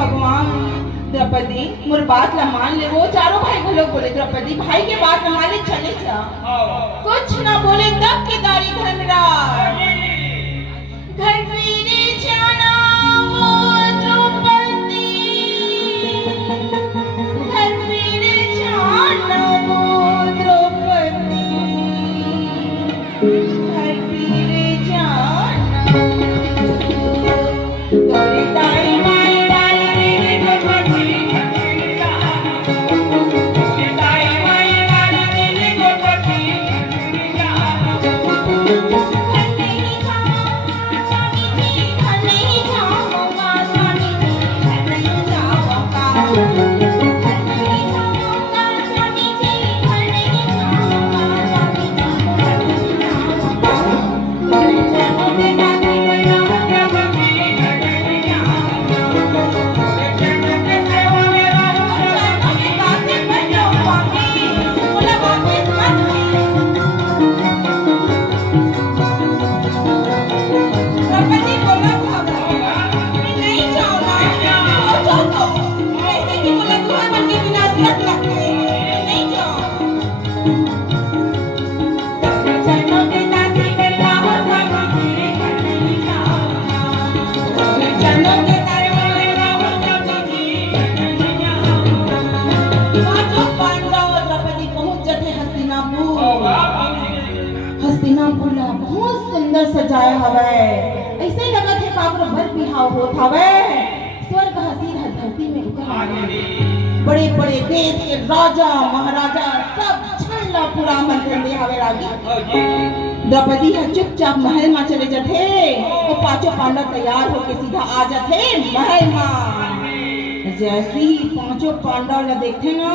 भगवान द्रौपदी मोर बात ला मान ले। वो चारों भाई को लोग बोले द्रौपदी भाई के बात न माने चले जा। कुछ ना बोले तब के दारी धनराज घर मेरे जाना वो द्रौपदी घर मेरे जाना वो द्रौपदी घर मेरे जाना तोरे दाई माई दाई मेरे द्रौपदी दाई माई दाई मेरे द्रौपदी हस्तिनापुर बहुत सुंदर सजाया हवे। ऐसे लगत है काकरो भर बिहाव होत हवे। स्वर्ग हसीन धरती में उतर बड़े बड़े देश के राजा महाराजा सब छल्ला पूरा मंत्र दे हवे रागी। द्रौपदी है चुपचाप महल में चले जाते। वो पांचों पांडव तैयार होके सीधा आ जाते महल में। जैसे ही पांचों पांडव ने देखते ना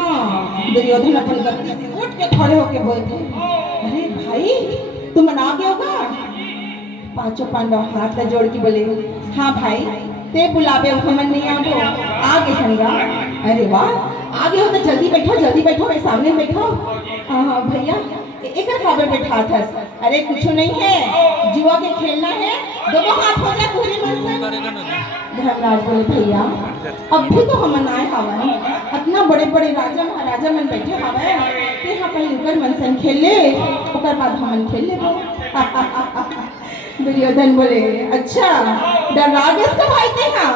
दुर्योधन अपन गद्दी से उठ के खड़े होके बोलते अरे भाई तुम आ गए होगा। पांचों पांडव हाथ में जोड़ के बोले हाँ भाई ते बुलावे हमन नहीं आओ आगे हंगा। अरे वाह आगे हो तो जल्दी बैठो मेरे सामने बैठो। हाँ भैया एक खाबे बैठा था। अरे कुछ नहीं है जुआ के खेलना है दोनों हाथ हो जाए पूरी मन से। धर्मराज बोले भैया अब भी तो हम आए हवा इतना बड़े बड़े राजा महाराजा मन बैठे हवा ते हाँ पहले उकर मन सन खेल ले उकर बाद हमन खेल ले। दुर्योधन बोले अच्छा डरागे तो भाई थे। हाँ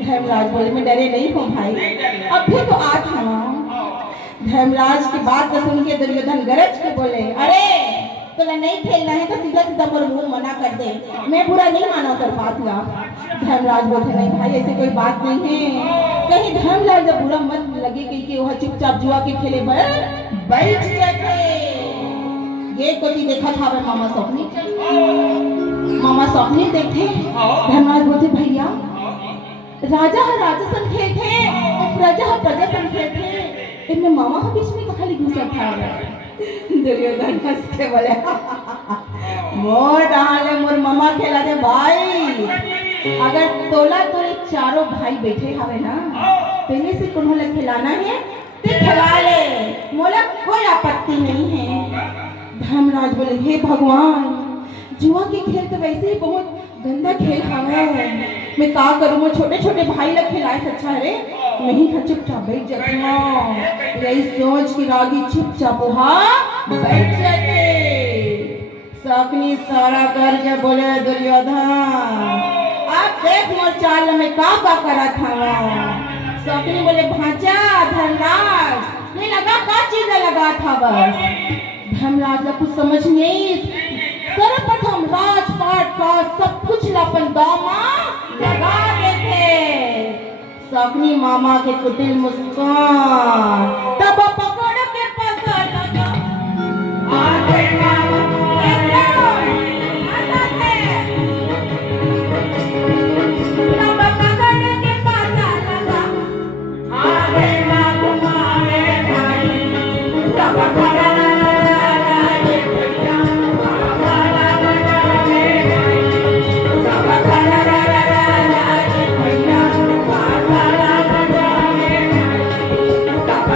धर्मराज बोले मैं डरे नहीं हूँ भाई अब भी तो आज हवा। धर्मराज की बात को सुन के दुर्योधन गरज के बोले अरे तोला नहीं खेलना है तो सीधा सीधा मोर मुंह मना कर दे मैं बुरा नहीं माना कर बात ला। धर्मराज बोलते नहीं भाई ऐसी कोई बात नहीं है कहीं धर्मराज जब बुरा मत लगे कि वह चुपचाप जुआ के खेले बैठ जाते। ये कोई देखा था मामा स्वप्नी देखते। धर्मराज बोलते भैया राजा सन खेल थे प्रजा सन खेल थे इनमें मामा बीच में खाली घुसा था। दुर्योधन हंस के बोले मोर डाले मोर मामा खेला दे भाई। अगर तोला तो चारों भाई बैठे हवे ना तेने से कुन्होंने खिलाना है तो खिला ले मोला कोई आपत्ति नहीं है। धर्मराज बोले हे भगवान जुआ के खेल तो वैसे ही बहुत गंदा खेल हवे मैं का करूँ मैं छोटे छोटे भाई लोग खिलाए अच्छा है मैं ही चुपचाप बैठ जाती हूँ। यही सोच की रागी चुपचाप बैठ जाते। सकनी सारा करके बोले दुर्योधन अब देख मोर चाल में का करा था। सकनी बोले भांचा धर्मराज ये लगा का चीज लगा था बस। धर्मराज का कुछ समझ नहीं सर्वप्रथम राजपाट का सब कुछ अपन दामा लगा देते। सकनी मामा के कुटिल मुस्कान तब पकड़ के पकड़ लगा आधे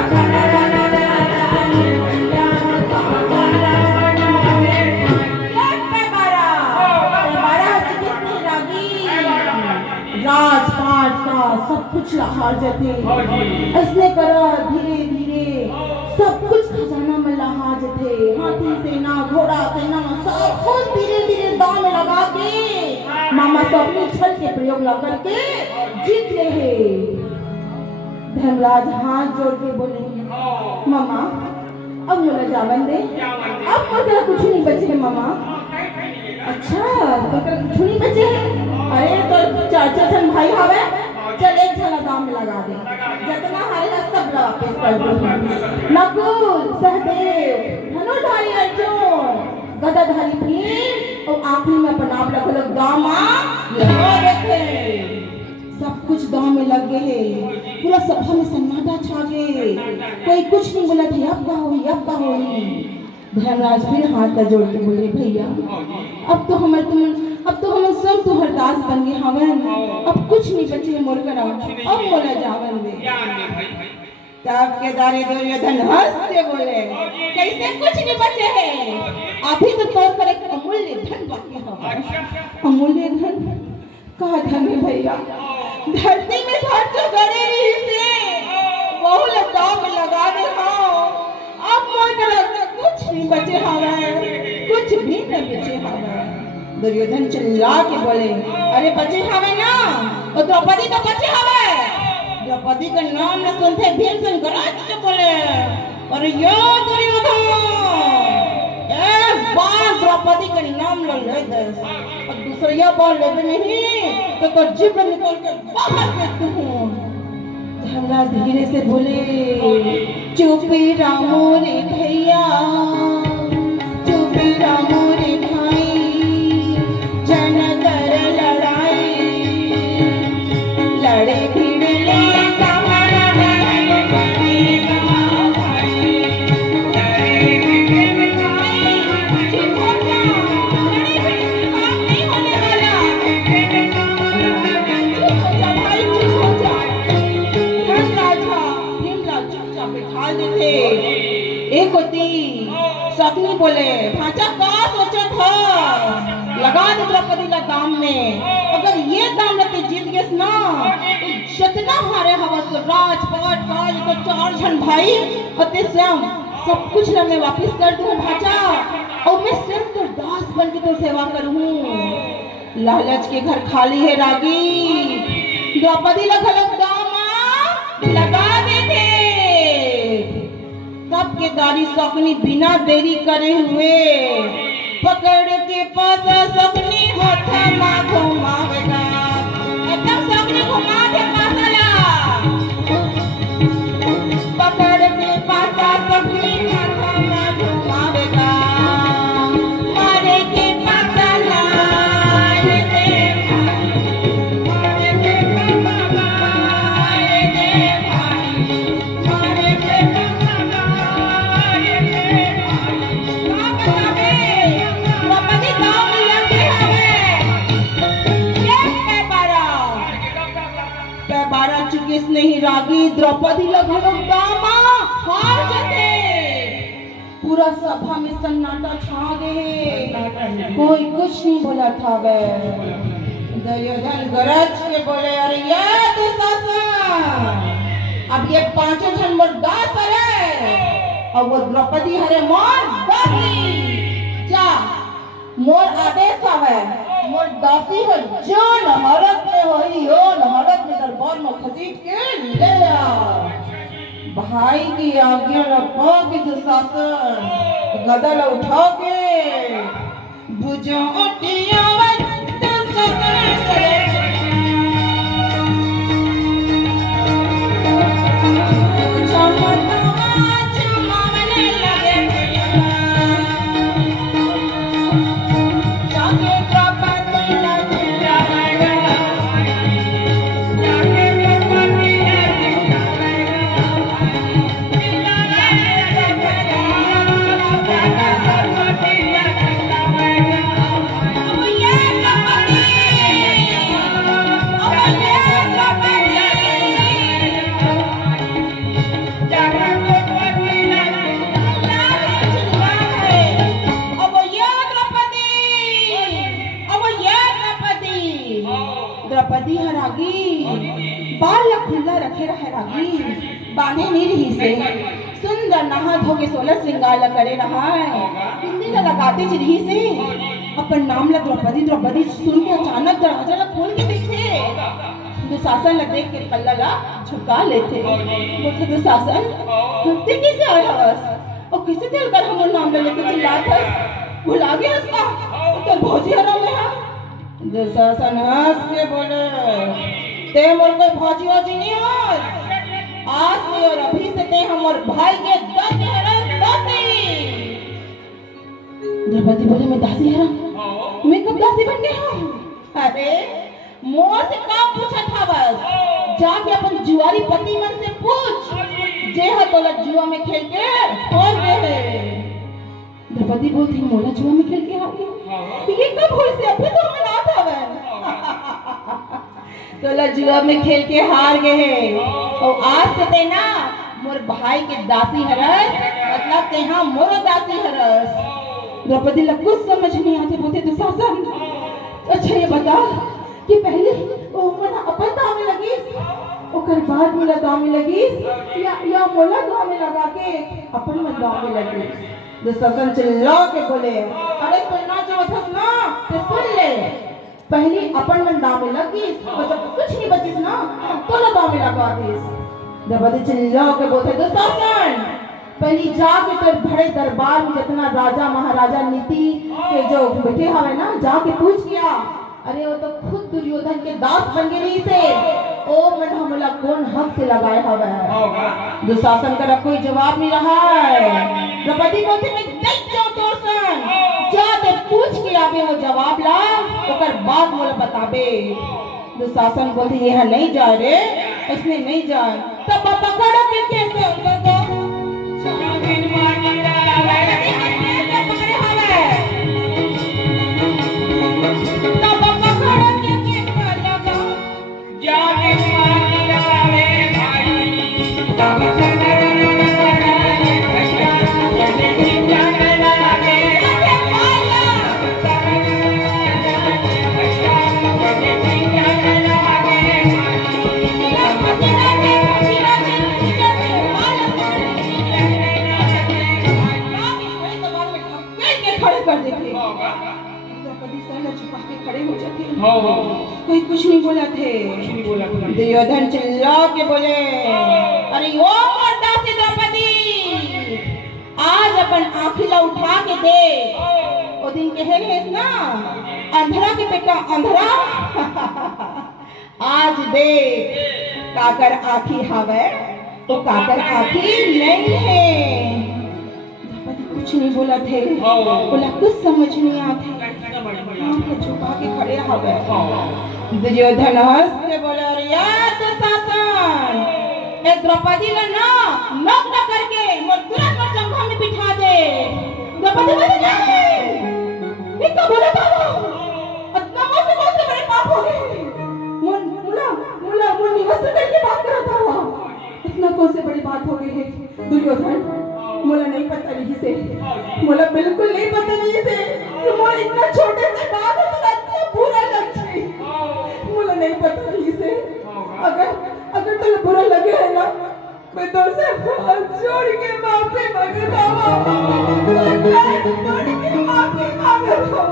Bye. सब कुछ लहार जाते इसने करा धीरे धीरे सब कुछ खजाना में लहार जाते हाथी सेना घोड़ा सेना सब कुछ धीरे धीरे दांव में लगा के मामा सब छल के प्रयोग लगा के जीत ले है। धर्मराज हाथ जोड़ के बोले मामा अब मुझे जावन दे अब मुझे कुछ नहीं बचे है मामा। अच्छा तो कुछ नहीं बचे है अरे तो चाचा छन भाई हवे चल एक झला दाम में लगा दे जितना हारे सब वापस कर दो। नकुल सहदेव धनुर्धारी अर्जुन गदाधारी भीम और आखिरी में अपन आप लोग दामा लगा देते सब कुछ दांव में लग गए पूरा सभा में सन्नाटा छा गए कोई कुछ नहीं बोला था अब का होई। धर्मराज फिर हाथ जोड़ के बोले भैया अब तो हम सब तुहर दास बन गए हवन अब कुछ नहीं बचे मोर करा अब मोला जावन दे। तब केदारी दुर्योधन हंस के बोले कैसे कुछ नहीं बचे है अभी तो तौर पर एक अमूल्य धन बाकी है। अमूल्य धन कहा धन है भैया धरती में धर जो गड़े रही से बहु दाव में लगा दे अब मोर कुछ नहीं बचे हवे कुछ भी नहीं बचे हवे। दुर्योधन चिल्ला के बोले अरे बचे हवे ना और द्रौपदी तो बचे हवे। द्रौपदी का नाम न सुनते भीमसेन गरज के बोले अरे यो दुर्योधन एक बार द्रौपदी का नाम ले दस और दूसरा यह बार लेवे नहीं तो जीभ निकल के बाहर फेंक दूं। धर्मराज धीरे से बोले चुपी रामो रे भैया चुपी रामो रे भाई जन कर लड़ाई लड़े भिड़ ले सकनी बोले भाचा का सोचा था लगा दे द्रौपदी का दाम में अगर ये दाम लेते जीत गए ना तो जितना हारे हवस राजपाट काज तो चार जन भाई होते स्वयं सब कुछ ना मैं वापस कर दूं भाचा और मैं सिर्फ तो दास बन के तो सेवा करूं। लालच के घर खाली है रागी द्रौपदी लगलग दाम लगा देते तब केदारी सकनी बिना देरी करे हुए पकड़ के पास सकनी होठा मा घुमावेगा एकदम सकनी घुमा के पासला पकड़ के पास सकनी होठा मा घुमावेगा मारे के पासला रे दे मारे के पासला रे दे मारे के नहीं रागी द्रौपदी लगभग दामा हार जाते पूरा सभा में सन्नाटा छा गए कोई कुछ नहीं बोला था वे। दुर्योधन गरज के बोले अरे ये दुशासन अब ये पांचों जन मोर दास है और वो द्रौपदी हरे मोर दासी जा मोर आदेश आवे मोर दासी है जो नहरत में होई हो नहरत में दरबार में खसीट के ले आ भाई की आज्ञा न पा के दुशासन गदा ला उठा के भुजा उठिया दुशासन चले द्रौपदी हरागी बाल ला खुला रखे रहे रागी बांधे नहीं रही से सुंदर नहा धो के 16 श्रृंगार ला करे रहा है बिंदी ला लगाते रही से अपन नाम ला द्रौपदी द्रौपदी सुन के अचानक दरवाजा ला खोल के देखे दुशासन ला देख के पल्ला ला झुका लेते बोलते दुशासन ते कैसे आया हस और किसे दिल कर हम नाम ले लेके चिल्लात हस भुला गया हस का तो भौजी हरा में है दुशासन हंस के बोले ते मोर कोई भौजी वौजी नहीं हस आज से और अभी से ते हमर भाई के दासी हरस दासी द्रौपदी बोले मैं दासी हरा मैं कब दासी बन गई हूँ अरे मोर से का पूछा था बस जाके अपन जुआरी पति मन से पूछ जे हा तोला जुआ में खेल के और गए द्रौपदी बोलती मोला जुआ में खेल के हार गई ये कब हुई से अभी तो हमें ना था वह तोला जुआ में खेल के हार गए और आज से ते ना मोर भाई के दासी हरस मतलब ते हाँ मोर दासी हरस द्रौपदी ला कुछ समझ नहीं आते बोलते दुशासन अच्छा ये बता कि पहले वो मना अपन दाव में लगी ओकर बाद मोला दाव में लगी या मोला दाव में लगा के अपन मन दाव में लगी दुशासन चिल्ला के बोले अरे सुनना चाहत ना तो सुन ले पहले अपन मन दाव में लगी और जब कुछ नहीं बचिस ना तो ला दाव में लगा दिस द्रौपदी चिल्ला के बोलते दुशासन पहले जाके तो बड़े दरबार में जितना राजा महाराजा नीति के जो बैठे हवे ना जाके पूछ किया अरे वो तो खुद दुर्योधन के दास बन गए नहीं से ओ मन हमला कौन हक से लगाए हवे दुशासन का कोई जवाब नहीं रहा है द्रौपदी बोलते मैं देख जाऊं दुशासन जाके पूछ के आवे वो जवाब ला ओकर बाद मोला बताबे दुशासन बोलते यहाँ नहीं जा रे इसने नहीं जा तब पकड़ के कैसे उनको कोई कुछ नहीं बोला थे दुर्योधन चिल्ला के बोले अरे ओ मर्दा से द्रौपदी आज अपन आँखिला उठा के दे ओ दिन कहे है ना अंधरा के बेटा अंधरा आज दे काकर आँखी हवे तो काकर आँखी नहीं है द्रौपदी कुछ नहीं बोला थे बोला कुछ समझ नहीं आते छुपा के खड़े हवे दुर्योधन हंस के बोले अरे यार दुशासन ए द्रौपदी ने ना नक न करके मोर तुरंत मोर जंघा में बिठा दे द्रौपदी बोले नहीं ये क्या बोला था वो इतना कौन से बड़े पाप हो गए मुला निवस्त करके बात कर रहा था वो इतना कौन से बड़ी बात हो गई है दुर्योधन मोला नहीं पता नहीं से मोला बिल्कुल नहीं पता नहीं से कि मोला इतना छोटे से बात है तो इतना बुरा लग गई मोला नहीं पता नहीं से अगर तुझे बुरा लगे है ना मैं तो से हाथ जोड़ के माफी मांगे बाबा जोड़ के माफी मांगे बाबा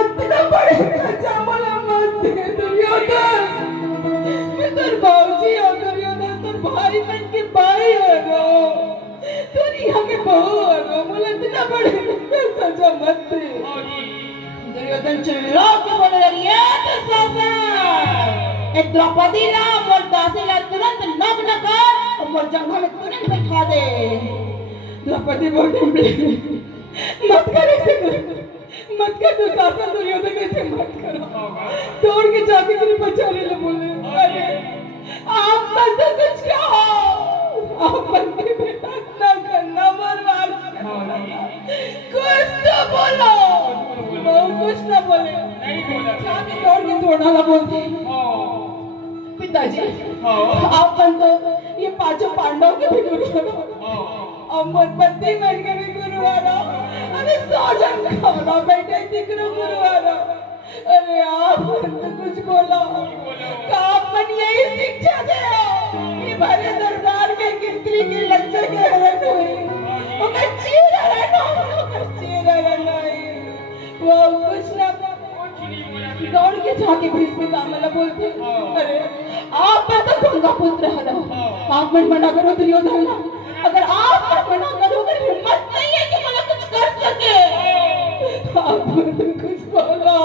इतना बड़े सजा मोला मत दे दुर्योधन मैं तेरे बाबूजी और दुर्योधन तेरे भाई बन के भाई है तोरी हमें बहू मोला इतना बड़े सजा मत दे दुर्योधन चिल्ला के बोले अरे दुशासन ए द्रौपदी ला मोर दासी ला तुरंत नग्न कर और मोर जंघा में तुरंत बैठा दे द्रौपदी बोले मत कर ऐसे मत कर दुशासन दुर्योधन ऐसे मत करो दौड़ के जाके तेरे बचाने ले बोले अरे आप मत कुछ कहो आप बंदे बेटा ना करना मरवार कुछ तो बोलो कुछ ना बोले जाके दौड़ के दौड़ा ला बोलते पिताजी आप बंदो ये पांचों पांडव के भी गुरु और मोर पति मन के भी गुरुवारो अरे 100 जन खाना बैठे दिकरो गुरुवारो अरे आप तो कुछ बोलो का अपन यही के हरण हुई ओकर चीर नहीं वो कुछ ना दौड़ के जाके भीष्म कामला बोलते अरे आप तो गंगा पुत्र हलो आप मन मना करो दुर्योधन अगर आप मन मना करो अगर हिम्मत नहीं है कि मला कुछ कर सके आप कुछ बोलो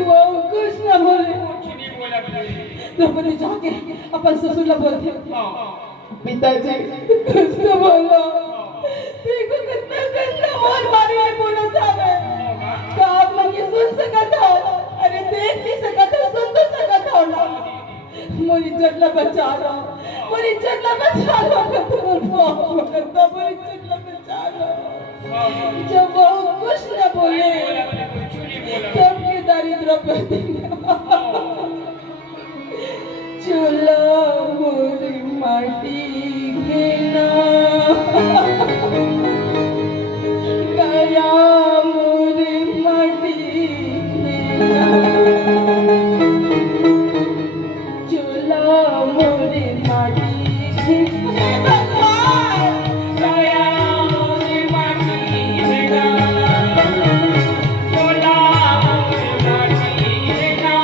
वो कुछ ना बोले द्रौपदी जाके अपन ससुर बोलते पिताजी कुछ तो बोलो देखो कितना गंदा और मारी ने बोला था मैं तो आप मन ये सुन सका था अरे देख नहीं सका था सुन तो सका था ना मोरी जटला बचा लो मोरी जटला बचा लो करता मोरी जटला बचा लो जब वो कुछ न बोले तब के दारिद्र पे चलो मोरी माटी के ना गया मोरी माटी के ना चलो मोरी माटी के भगवान गया मोरी माटी के ना चलो मोरी माटी के ना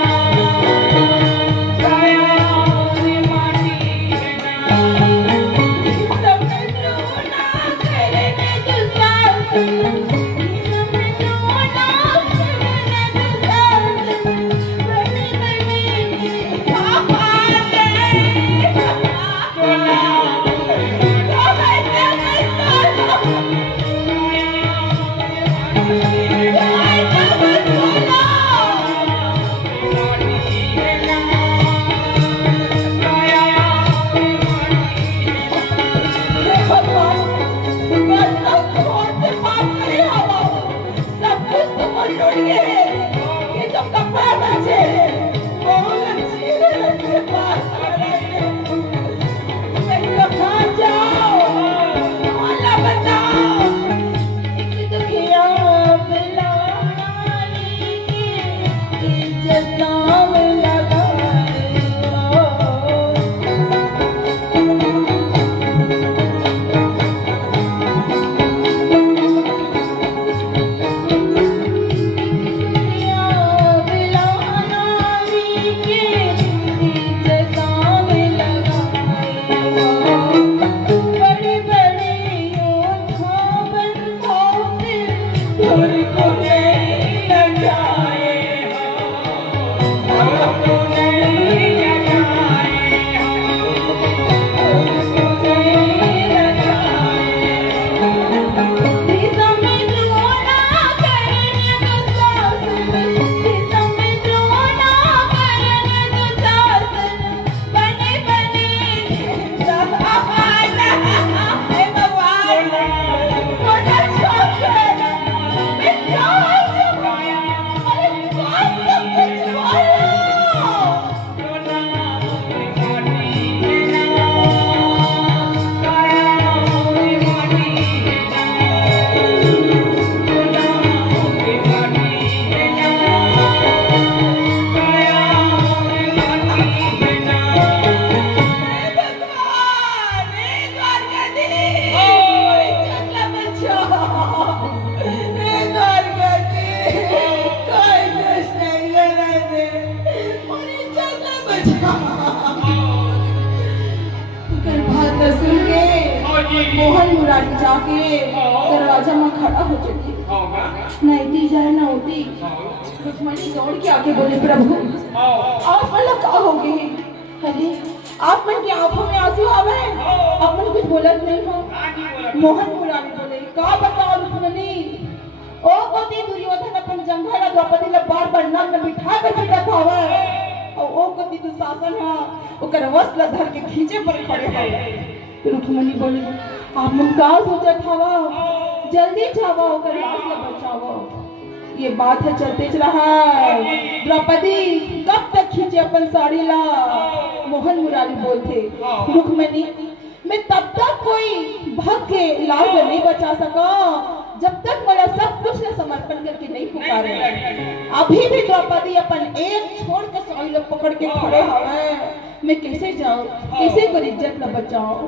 मोहन मुरारी जाके दरवाजा में खड़ा हो चुकी नहीं जाए ना होती रुक्मणी दौड़ के आके बोले प्रभु आप मतलब क्या हो गए अरे आप मन की आंखों में आंसू आवे आप मन कुछ बोलत नहीं हो मोहन मुरारी बोले का बताओ रुक्मणी ओ गोती दुर्योधन अपन जंघा द्रौपदी ने बार बार नग में बिठा कर बैठा था और ओ गोती दुशासन है ओकर वस्त्र धर के खींचे पर खड़े हो रुक्मणी बोली आप मन का सोचत हवा जल्दी जावा ओकर लाश ला बचावा ये बात है चलते रहा द्रौपदी कब तक खींचे अपन साड़ी ला मोहन मुरारी बोलते रुक्मणी मैं तब तक कोई भक्त के लाश नहीं बचा सका जब तक मेरा सब कुछ ने समर्पण करके नहीं पुकारे अभी भी द्रौपदी अपन एक छोड़ के साड़ी ला पकड़ के खड़े हवे मैं कैसे जाऊँ, कैसे कर इज्जत न बचाऊँ।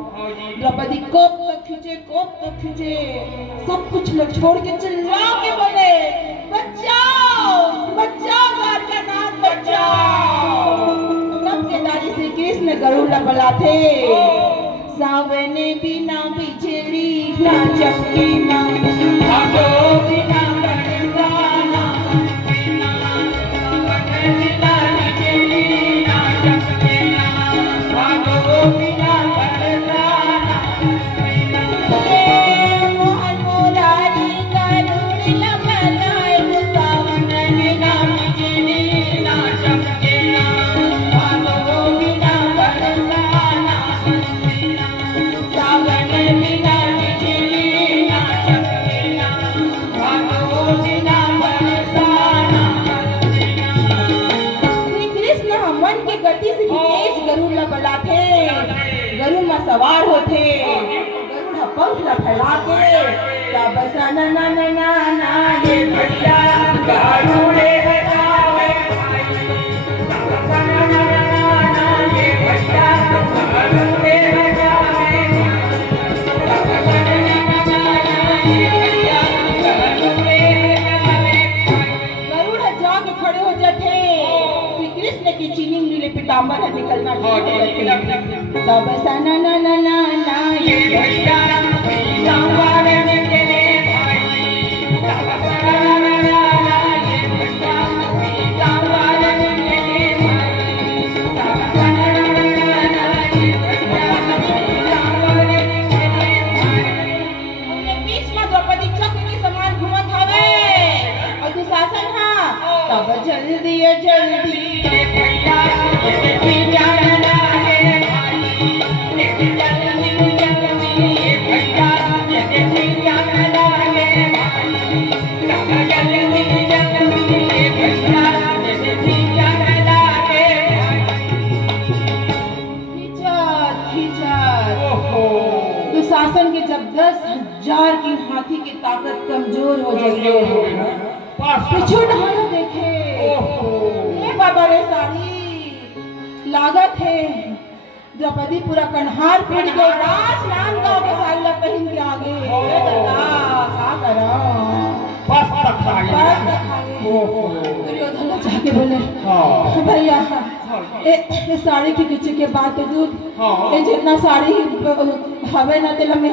द्रौपदी कोप तक खींचे, सब कुछ लोग छोड़ के चिल्ला के बोले, बचाओ बचाओ द्वारकानाथ बचाओ। तब केदारी श्री कृष्ण गरुड़ बुलाते, सावन बिना बिजली ना चमके ना, भादो बिना बरसाना, सावन बिना बिजली ना चमके ना, भादो बिना बरसाना। मोहन मुरारी गरुड़ बुलाए, सावन बिना बिजली ना चमके ना, भादो बिना बरसाना। सावन बिना बिजली ना चमके ना, भादो बिना बरसाना। श्री कृष्ण मन के गति से तेज गरुड़ ला बुलाथे, गरुड़ में सवार होथे, गरुड़ पंख ला फैलाके, तब सना ना ना ना ना ये भैया गरुड़े बजावे, तब सना ना ना ना ये भैया गरुड़े बजावे, तब सना ना ना ना ये भैया गरुड़े बजावे। गरुड़ जाके खड़े हो जाते, श्री कृष्ण की चीनी नीले पीताम्बर है निकलना तब सना ना ना ना ना ये भैया पीताम्बर निकले भाई, तब सना ना ना ना ये भैया पीताम्बर निकले भाई, तब सना ना ना ना ये भैया पीताम्बर निकले भाई। उनके बीच में द्रौपदी चक्र के समान घूमत हवे और दुशासन हा, तब जल्दी ये भैया ये जाना लागे भाई, जल्दी जल्दी ये भैया ये जाना लागे भाई, तब जल्दी जल्दी ये भैया ये जाना लागे भाई। खींचत दुशासन के जब 10,000 की हाथी की ताकत कमजोर हो जाए, पिछू ढालो देखे, ये बाबा रे सारी लागत है द्रौपदी पूरा कन्हार फूट गए, राजनांदगांव के साड़ी ला पहन के आगे, का करा बस तक दुर्योधन जाके बोले, भैया ए साड़ी के पीछे के बात तो दूर, ए जितना साड़ी हवे न तेला में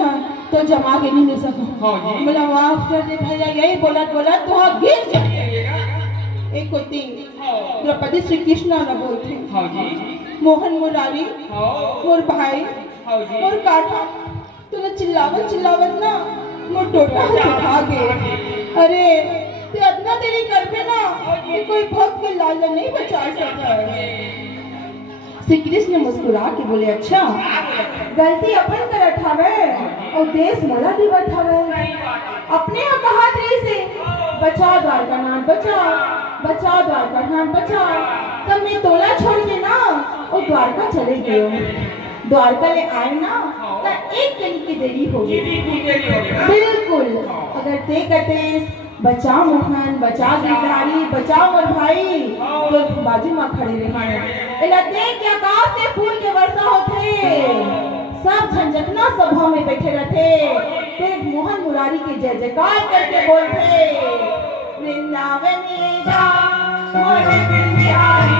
तो जमा के नहीं ले सको, बोला माफ कर दे भैया, यही बोलत बोलत तो गिर जाएगा। एक कोई द्रौपदी श्री कृष्ण न बोलते, मोहन मुरारी मोर भाई मोर काठा, तूने चिल्लावत ना मोर टोटा उठा के, अरे ते इतना देरी कर पे ना कि कोई भक्त के लाल नहीं बचा सका। श्री कृष्ण मुस्कुरा के बोले, अच्छा गलती अपन करत हवे और देश मोला दिवत हवे, अपने कहा से बचा द्वारकानाथ बचा द्वारकानाथ बचा। तब मैं तोला छोड़ के ना और द्वारका चले गए, द्वारका ले आए ना तो एक कली की देरी हो गई बिल्कुल। अगर ते कहते बचा मोहन बचा गिरधारी बचा मोर भाई, तो बाजू में खड़े रहे, एला देख के आकाश से फूल के वर्षा होते, सब झंझटना सभा में बैठे रहते, फिर मोहन मुरारी के जय जयकार करके बोलते, वृंदावन जा मोर बिहारी